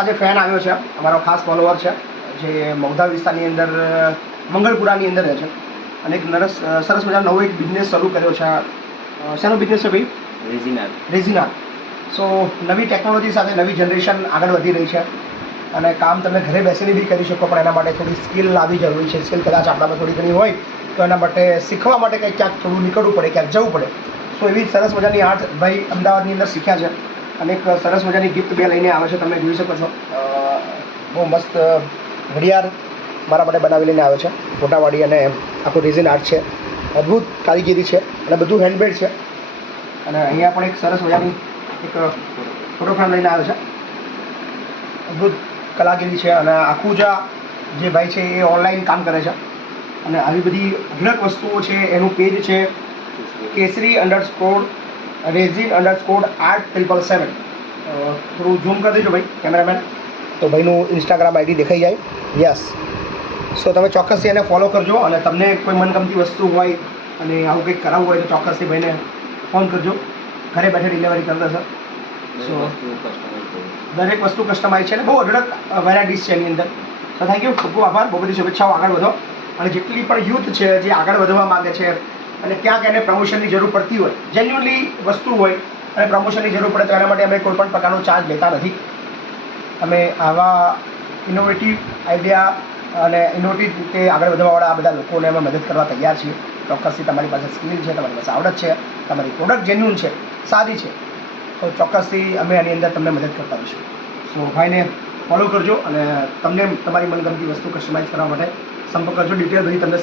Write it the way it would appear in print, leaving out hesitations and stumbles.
આજે ફેન આવ્યો છે, અમારો ખાસ ફોલોવર છે, જે મૌધા વિસ્તારની અંદર મંગળપુરાની અંદર રહે છે અને એક સરસ મજાનો નવો એક બિઝનેસ શરૂ કર્યો છે. શેનો બિઝનેસ છે ભાઈ? Resin art. સો નવી ટેકનોલોજી સાથે નવી જનરેશન આગળ વધી રહી છે અને કામ તમે ઘરે બેસીને બી કરી શકો, પણ એના માટે થોડી સ્કિલ લાવવી જરૂરી છે. સ્કિલ કદાચ આપણામાં થોડી ઘણી હોય તો એના માટે શીખવા માટે કંઈક ક્યાંક થોડું નીકળવું પડે, ક્યાંક જવું પડે. સો એવી સરસ મજાની આર્ટ ભાઈ અમદાવાદની અંદર શીખ્યા છે અને એક સરસ મજાની ગિફ્ટ બે લઈને આવે છે. તમે જોઈ શકો છો, બહુ મસ્ત ઘડિયાળ મારા માટે બનાવી લઈને આવે છે, ફોટાવાળી, અને આખું રેઝિન આર્ટ છે. અદ્ભુત કારીગીરી છે અને બધું હેન્ડમેડ છે. અને અહીંયા પણ એક સરસ મજાની એક ફોટો ફ્રેમ લઈને આવે છે. અદ્ભુત કલાગીરી છે અને આખું જે ભાઈ છે એ ઓનલાઈન કામ કરે છે અને આવી બધી અઢળક વસ્તુઓ છે. એનું પેજ છે Kesari_Rezin_Art777. થોડું ઝૂમ કરી દેજો ભાઈ કેમેરામેન, તો ભાઈનું ઇન્સ્ટાગ્રામ આઈડી દેખાઈ જાય. યસ. સો તમે ચોક્કસથી એને ફોલો કરજો અને તમને કોઈ મનગમતી વસ્તુ હોય અને આવું કંઈક કરાવવું હોય તો ચોક્કસથી ભાઈને ફોન કરજો. ઘરે બેઠે ડિલિવરી કરી દેશે. સો દરેક વસ્તુ કસ્ટમાઇઝ છે અને બહુ અઢળક વેરાયટીઝ છે એની અંદર. તો થેન્ક યુ, ખૂબ ખૂબ આભાર. બહુ બધી શુભેચ્છાઓ. આગળ વધો અને જેટલી પણ યુથ છે જે આગળ વધવા માગે છે અને ક્યાંક એને પ્રમોશનની જરૂર પડતી હોય, જેન્યુઅલી વસ્તુ હોય અને પ્રમોશનની જરૂર પડે તો એના માટે અમે કોઈપણ પ્રકારનો ચાર્જ લેતા નથી. અમે આવા ઇનોવેટિવ આઈડિયા અને ઇનોવેટિવ રીતે આગળ વધવાવાળા આ બધા લોકોને અમે મદદ કરવા તૈયાર છીએ. ચોક્કસથી તમારી પાસે સ્કિલ છે, તમારી પાસે આવડત છે, તમારી પ્રોડક્ટ જેન્યુઅન છે, સારી છે, તો ચોક્કસથી અમે આની અંદર તમને મદદ કરતા રહીશું. સો ભાઈને ફોલો કરજો અને તમને તમારી મનગમતી વસ્તુ કસ્ટમાઇઝ કરવા માટે સંપર્ક કરજો. ડિટેલ બધી તમને